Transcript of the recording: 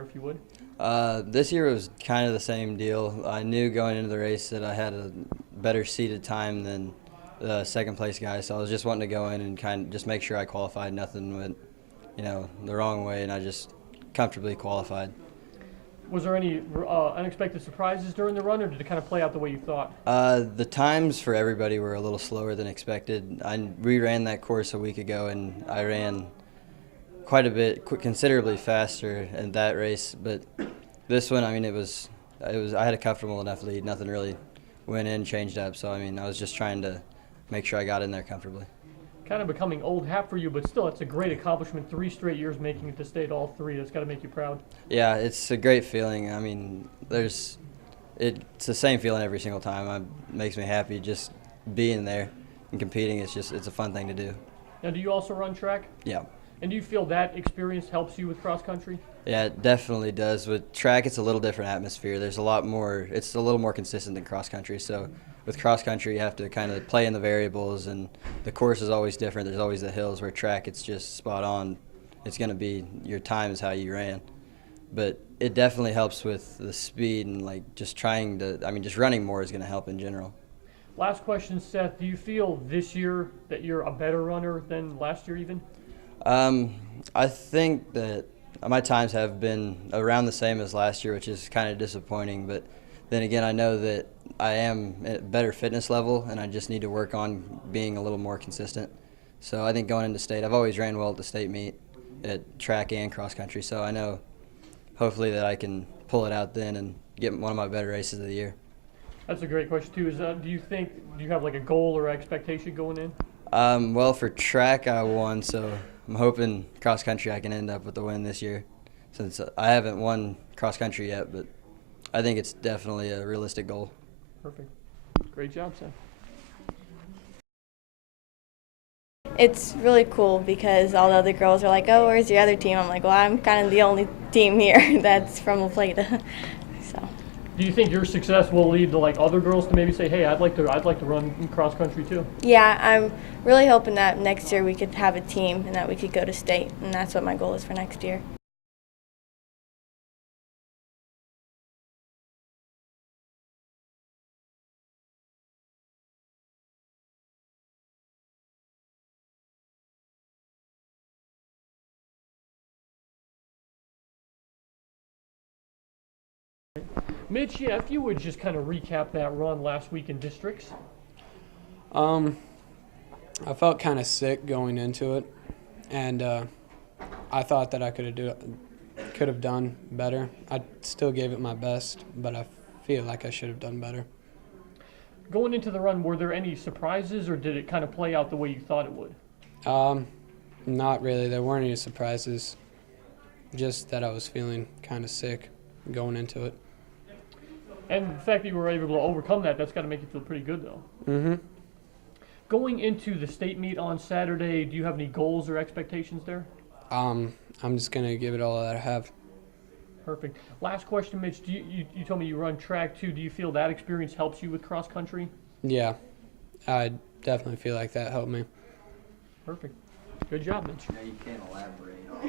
if you would. This year was kind of the same deal. I knew going into the race that I had a better seated time than the second place guy, so I was just wanting to go in and kind of just make sure I qualified. Nothing went, the wrong way, and I just comfortably qualified. Was there any unexpected surprises during the run, or did it kind of play out the way you thought? The times for everybody were a little slower than expected. I reran that course a week ago, and I ran quite a bit, considerably faster in that race. But this one, I had a comfortable enough lead. Nothing really went in, changed up. So I was just trying to make sure I got in there comfortably. Kind of becoming old hat for you, but still, it's a great accomplishment. 3 straight years making it to state, all 3. That's got to make you proud. Yeah, it's a great feeling. It's the same feeling every single time. It makes me happy just being there and competing. It's a fun thing to do. Now, do you also run track? Yeah. And do you feel that experience helps you with cross country? Yeah, it definitely does. With track, it's a little different atmosphere. It's a little more consistent than cross country. So with cross country, you have to kind of play in the variables, and the course is always different. There's always the hills. Where track, it's just spot on. It's going to be your time is how you ran. But it definitely helps with the speed and just running more is going to help in general. Last question, Seth. Do you feel this year that you're a better runner than last year even? I think that my times have been around the same as last year, which is kind of disappointing. But then again, I know that I am at a better fitness level, and I just need to work on being a little more consistent. So I think going into state, I've always ran well at the state meet at track and cross country. So I know hopefully that I can pull it out then and get one of my better races of the year. That's a great question too. Do you have a goal or expectation going in? Well, for track I won, so I'm hoping cross country I can end up with the win this year, since I haven't won cross country yet, but I think it's definitely a realistic goal. Perfect. Great job, Seth. It's really cool because all the other girls are like, oh, where's your other team? I'm like, well, I'm kind of the only team here that's from Plata. So. Do you think your success will lead to other girls to maybe say, hey, I'd like to run cross country too? Yeah, I'm really hoping that next year we could have a team and that we could go to state, and that's what my goal is for next year. Mitch, yeah, if you would just kind of recap that run last week in districts. I felt kind of sick going into it, and I thought that I could have done better. I still gave it my best, but I feel like I should have done better. Going into the run, were there any surprises, or did it kind of play out the way you thought it would? Not really. There weren't any surprises. Just that I was feeling kind of sick going into it. And the fact that you were able to overcome that's got to make you feel pretty good, though. Mm-hmm. Going into the state meet on Saturday, do you have any goals or expectations there? I'm just going to give it all that I have. Perfect. Last question, Mitch. You told me you run track, too. Do you feel that experience helps you with cross country? Yeah, I definitely feel like that helped me. Perfect. Good job, Mitch. Now you can't elaborate.